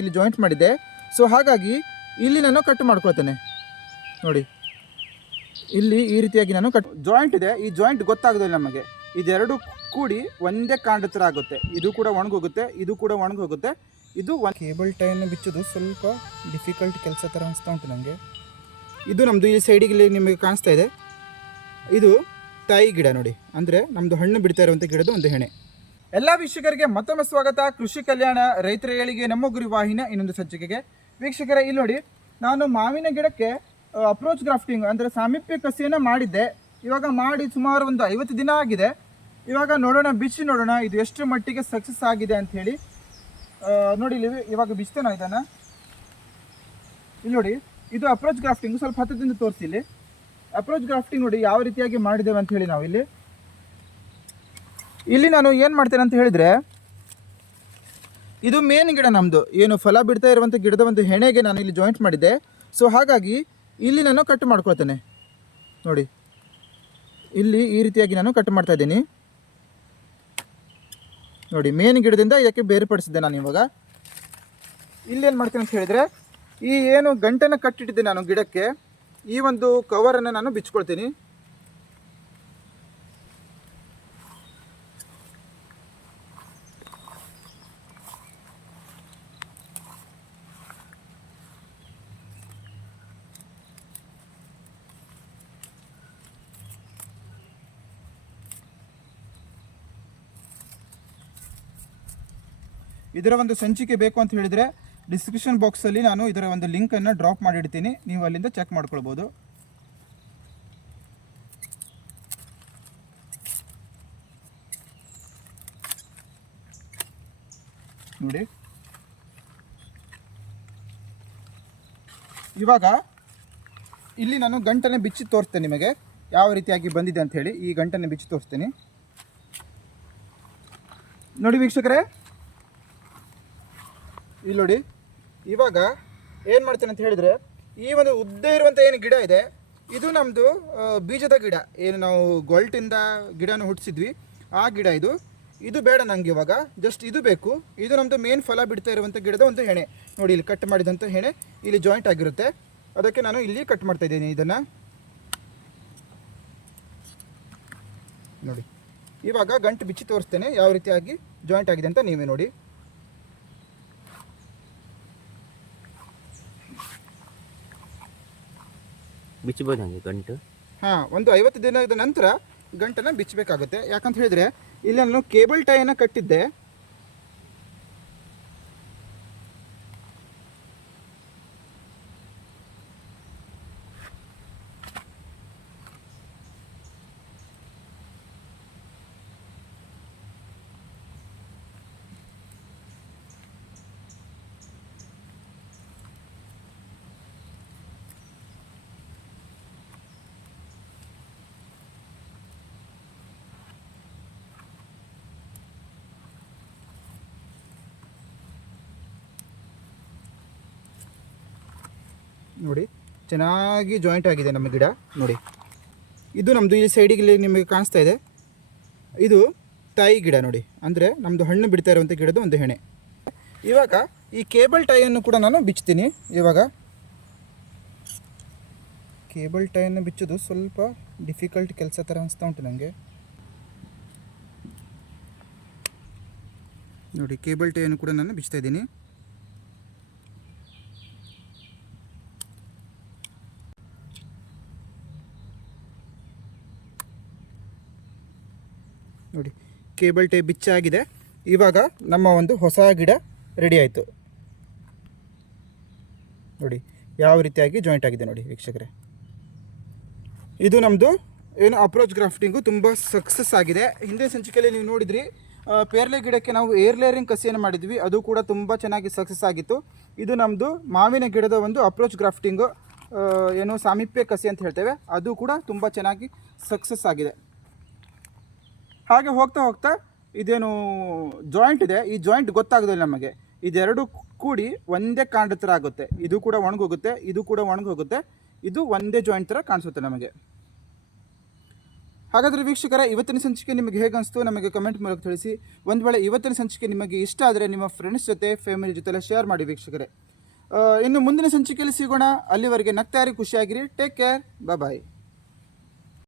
ಇಲ್ಲಿ ಜಾಯಿಂಟ್ ಮಾಡಿದೆ ಸೊ ಹಾಗಾಗಿ ಇಲ್ಲಿ ನಾನು ಕಟ್ ಮಾಡ್ಕೊಳ್ತೇನೆ. ನೋಡಿ. ಇಲ್ಲಿ ಈ ರೀತಿಯಾಗಿ ನಾನು ಕಟ್ ಜಾಯಿಂಟ್ ಇದೆ. ಈ ಜಾಯಿಂಟ್ ಗೊತ್ತಾಗೋದಿಲ್ಲ ನಮಗೆ. ಇದೆರಡು ಕೂಡಿ ಒಂದೇ ಕಾಂಡ ಥರ ಆಗುತ್ತೆ. ಇದು ಕೂಡ ಒಣಗೋಗುತ್ತೆ ಇದು ಕೂಡ ಒಣಗೋಗುತ್ತೆ. ಇದು ಒಂದು ಕೇಬಲ್ ಟೈನ ಬಿಚ್ಚೋದು ಸ್ವಲ್ಪ ಡಿಫಿಕಲ್ಟ್ ಕೆಲಸ ಥರ ಅನಿಸ್ತಾ ಉಂಟು ನನಗೆ ಇದು ನಮ್ಮದು ಈ ಸೈಡಿಗೆ ಇಲ್ಲಿ ನಿಮಗೆ ಕಾಣಿಸ್ತಾ ಇದೆ. ಇದು ತಾಯಿ ಗಿಡ ನೋಡಿ. ಅಂದರೆ ನಮ್ಮದು ಹಣ್ಣು ಬಿಡ್ತಾ ಇರುವಂಥ ಗಿಡದ ಒಂದು ಹೆಣೆ. ಎಲ್ಲ ವೀಕ್ಷಕರಿಗೆ ಮತ್ತೊಮ್ಮೆ ಸ್ವಾಗತ. ಕೃಷಿ ಕಲ್ಯಾಣ ರೈತರ ಏಳಿಗೆ ನಮ್ಮ ಗುರಿ ವಾಹಿನ ಇನ್ನೊಂದು ಸಂಚಿಕೆಗೆ. ವೀಕ್ಷಕರೇ, ಇಲ್ಲಿ ನೋಡಿ, ನಾನು ಮಾವಿನ ಗಿಡಕ್ಕೆ ಅಪ್ರೋಚ್ ಗ್ರಾಫ್ಟಿಂಗ್ ಅಂದರೆ ಸಾಮೀಪ್ಯ ಕಸಿಯನ್ನು ಮಾಡಿದ್ದೆ. ಇವಾಗ ಮಾಡಿ ಸುಮಾರು ಒಂದು ಐವತ್ತು ದಿನ ಆಗಿದೆ. ಇವಾಗ ನೋಡೋಣ, ಬಿಚ್ಚಿ ನೋಡೋಣ, ಇದು ಎಷ್ಟು ಮಟ್ಟಿಗೆ ಸಕ್ಸಸ್ ಆಗಿದೆ ಅಂತ ಹೇಳಿ. ನೋಡಿ, ಇಲ್ಲಿ ಇವಾಗ ಬಿಚ್ತೇನೋ ಇದನ್ನು. ಇಲ್ಲಿ ನೋಡಿ, ಇದು ಅಪ್ರೋಚ್ ಗ್ರಾಫ್ಟಿಂಗ್ ಸ್ವಲ್ಪ ಹತ್ತದಿಂದ ತೋರಿಸಿ ಇಲ್ಲಿ. ಅಪ್ರೋಚ್ ಗ್ರಾಫ್ಟಿಂಗ್ ನೋಡಿ ಯಾವ ರೀತಿಯಾಗಿ ಮಾಡಿದ್ದೇವೆ ಅಂತ ಹೇಳಿ ನಾವು ಇಲ್ಲಿ ಇಲ್ಲಿ ನಾನು ಏನು ಮಾಡ್ತೇನೆ ಅಂತ ಹೇಳಿದರೆ, ಇದು ಮೇನ್ ಗಿಡ ನಮ್ಮದು ಏನು ಫಲ ಬಿಡ್ತಾ ಇರುವಂಥ ಗಿಡದ ಒಂದು ಹೆಣೆಗೆ ನಾನು ಇಲ್ಲಿ ಜಾಯಿಂಟ್ ಮಾಡಿದ್ದೆ. ಸೊ ಹಾಗಾಗಿ ಇಲ್ಲಿ ನಾನು ಕಟ್ ಮಾಡ್ಕೊಳ್ತೇನೆ. ನೋಡಿ. ಇಲ್ಲಿ ಈ ರೀತಿಯಾಗಿ ನಾನು ಕಟ್ ಮಾಡ್ತಾ ಇದ್ದೀನಿ. ನೋಡಿ ಮೇನ್ ಗಿಡದಿಂದ ಇದಕ್ಕೆ ಬೇರ್ಪಡಿಸಿದ್ದೆ ನಾನು ಇವಾಗ. ಇಲ್ಲಿ ಏನು ಮಾಡ್ತೇನೆ ಅಂತ ಹೇಳಿದರೆ, ಈ ಏನು ಗಂಟನ್ನು ಕಟ್ಟಿಟ್ಟಿದ್ದೆ ನಾನು ಗಿಡಕ್ಕೆ, ಈ ಒಂದು ಕವರನ್ನು ನಾನು ಬಿಚ್ಕೊಳ್ತೀನಿ. ಇದರ ಒಂದು ಸಂಚಿಕೆ ಬೇಕು ಅಂತ ಹೇಳಿದರೆ ಡಿಸ್ಕ್ರಿಪ್ಷನ್ ಬಾಕ್ಸಲ್ಲಿ ನಾನು ಇದರ ಒಂದು ಲಿಂಕನ್ನು ಡ್ರಾಪ್ ಮಾಡಿಡ್ತೀನಿ. ನೀವು ಅಲ್ಲಿಂದ ಚೆಕ್ ಮಾಡ್ಕೊಳ್ಬೋದು. ನೋಡಿ. ಇವಾಗ ಇಲ್ಲಿ ನಾನು ಗಂಟನ್ನು ಬಿಚ್ಚಿ ತೋರಿಸ್ತೇನೆ ನಿಮಗೆ. ಯಾವ ರೀತಿಯಾಗಿ ಬಂದಿದೆ ಅಂತ ಹೇಳಿ ಈ ಗಂಟನ್ನು ಬಿಚ್ಚಿ ತೋರಿಸ್ತೀನಿ. ನೋಡಿ ವೀಕ್ಷಕರೇ ಇಲ್ಲಿ ನೋಡಿ. ಇವಾಗ ಏನು ಮಾಡ್ತೇನೆ ಅಂತ ಹೇಳಿದರೆ, ಈ ಒಂದು ಉದ್ದ ಇರುವಂಥ ಏನು ಗಿಡ ಇದೆ, ಇದು ನಮ್ಮದು ಬೀಜದ ಗಿಡ. ಏನು ನಾವು ಗೊಲ್ಟಿಂದ ಗಿಡನ ಹುಟ್ಟಿಸಿದ್ವಿ. ಆ ಗಿಡ ಇದು. ಇದು ಬೇಡ ನನಗೆ ಇವಾಗ. ಜಸ್ಟ್ ಇದು ಬೇಕು. ಇದು ನಮ್ಮದು ಮೇನ್ ಫಲ ಬಿಡ್ತಾ ಇರುವಂಥ ಗಿಡದ ಒಂದು ಹೆಣೆ. ನೋಡಿ, ಇಲ್ಲಿ ಕಟ್ ಮಾಡಿದಂಥ ಹೆಣೆ. ಇಲ್ಲಿ ಜಾಯಿಂಟ್ ಆಗಿರುತ್ತೆ. ಅದಕ್ಕೆ ನಾನು ಇಲ್ಲಿ ಕಟ್ ಮಾಡ್ತಾ ಇದ್ದೀನಿ ಇದನ್ನು. ನೋಡಿ. ಇವಾಗ ಗಂಟು ಬಿಚ್ಚಿ ತೋರಿಸ್ತೇನೆ. ಯಾವ ರೀತಿಯಾಗಿ ಜಾಯಿಂಟ್ ಆಗಿದೆ ಅಂತ ನೀವೇ ನೋಡಿ. ಬಿಚ್ಚಬೋದು ಹಂಗೆ ಗಂಟು. ಹಾಂ, ಒಂದು ಐವತ್ತು ದಿನದ ನಂತರ ಗಂಟನ್ನು ಬಿಚ್ಚಬೇಕಾಗುತ್ತೆ. ಯಾಕಂತ ಹೇಳಿದ್ರೆ ಇಲ್ಲಿ ನಾನು ಕೇಬಲ್ ಟೈನ ಕಟ್ಟಿದ್ದೆ. ನೋಡಿ, ಚೆನ್ನಾಗಿ ಜಾಯಿಂಟ್ ಆಗಿದೆ ನಮ್ಮ ಗಿಡ, ನೋಡಿ. ಇದು ನಮ್ಮದು ಈ ಸೈಡಿಗೆ ಇಲ್ಲಿ ನಿಮಗೆ ಕಾಣಿಸ್ತಾ ಇದೆ. ಇದು ತಾಯಿ ಗಿಡ, ನೋಡಿ. ಅಂದರೆ ನಮ್ಮದು ಹಣ್ಣು ಬಿಡ್ತಾ ಇರುವಂಥ ಗಿಡದ ಒಂದು ಹೆಣೆ. ಇವಾಗ ಈ ಕೇಬಲ್ ಟೈಯನ್ನು ಕೂಡ ನಾನು ಬಿಚ್ತೀನಿ. ಇವಾಗ ಕೇಬಲ್ ಟೈಯನ್ನು ಬಿಚ್ಚೋದು ಸ್ವಲ್ಪ ಡಿಫಿಕಲ್ಟ್ ಕೆಲಸ ಥರ ಅನಿಸ್ತಾ ಉಂಟು ನನಗೆ ನೋಡಿ ಕೇಬಲ್ ಟೈಯನ್ನು ಕೂಡ ನಾನು ಬಿಚ್ತಾ ಇದ್ದೀನಿ. ನೋಡಿ, ಕೇಬಲ್ ಟೇ ಬಿಚ್ಚಾಗಿದೆ. ಇವಾಗ ನಮ್ಮ ಒಂದು ಹೊಸ ಗಿಡ ರೆಡಿ ಆಯಿತು. ನೋಡಿ, ಯಾವ ರೀತಿಯಾಗಿ ಜಾಯಿಂಟ್ ಆಗಿದೆ ನೋಡಿ ವೀಕ್ಷಕರೇ. ಇದು ನಮ್ಮದು ಏನು ಅಪ್ರೋಚ್ ಗ್ರಾಫ್ಟಿಂಗು ತುಂಬ ಸಕ್ಸಸ್ ಆಗಿದೆ. ಹಿಂದೆ ಸಂಚಿಕೆಯಲ್ಲಿ ನೀವು ನೋಡಿದ್ರಿ ಪೇರ್ಲೆ ಗಿಡಕ್ಕೆ ನಾವು ಏರ್ ಲೇಯರಿಂಗ್ ಕಸಿಯನ್ನು ಮಾಡಿದ್ವಿ. ಅದು ಕೂಡ ತುಂಬ ಚೆನ್ನಾಗಿ ಸಕ್ಸಸ್ ಆಗಿತ್ತು. ಇದು ನಮ್ಮದು ಮಾವಿನ ಗಿಡದ ಒಂದು ಅಪ್ರೋಚ್ ಗ್ರಾಫ್ಟಿಂಗು ಏನು ಸಾಮೀಪ್ಯ ಕಸಿ ಅಂತ ಹೇಳ್ತೇವೆ. ಅದು ಕೂಡ ತುಂಬ ಚೆನ್ನಾಗಿ ಸಕ್ಸಸ್ ಆಗಿದೆ. ಹಾಗೆ ಹೋಗ್ತಾ ಹೋಗ್ತಾ ಇದೇನು ಜಾಯಿಂಟ್ ಇದೆ. ಈ ಜಾಯಿಂಟ್ ಗೊತ್ತಾಗೋದಿಲ್ಲ ನಮಗೆ. ಇದೆರಡು ಕೂಡಿ ಒಂದೇ ಕಾಂಡ ಥರ ಆಗುತ್ತೆ. ಇದು ಕೂಡ ಒಣಗೋಗುತ್ತೆ, ಇದು ಕೂಡ ಒಣಗೋಗುತ್ತೆ. ಇದು ಒಂದೇ ಜಾಯಿಂಟ್ ಥರ ಕಾಣಿಸುತ್ತೆ ನಮಗೆ. ಹಾಗಾದರೆ ವೀಕ್ಷಕರ, ಇವತ್ತಿನ ಸಂಚಿಕೆ ನಿಮಗೆ ಹೇಗೆ ಅನಿಸ್ತು ನಮಗೆ ಕಮೆಂಟ್ ಮೂಲಕ ತಿಳಿಸಿ. ಒಂದು ವೇಳೆ ಇವತ್ತಿನ ಸಂಚಿಕೆ ನಿಮಗೆ ಇಷ್ಟ ಆದರೆ ನಿಮ್ಮ ಫ್ರೆಂಡ್ಸ್ ಜೊತೆ ಫ್ಯಾಮಿಲಿ ಜೊತೆ ಶೇರ್ ಮಾಡಿ ವೀಕ್ಷಕರೇ. ಇನ್ನು ಮುಂದಿನ ಸಂಚಿಕೆಯಲ್ಲಿ ಸಿಗೋಣ. ಅಲ್ಲಿವರೆಗೆ ನಗ್ತಾರಿ ಖುಷಿಯಾಗಿರಿ. Take care bye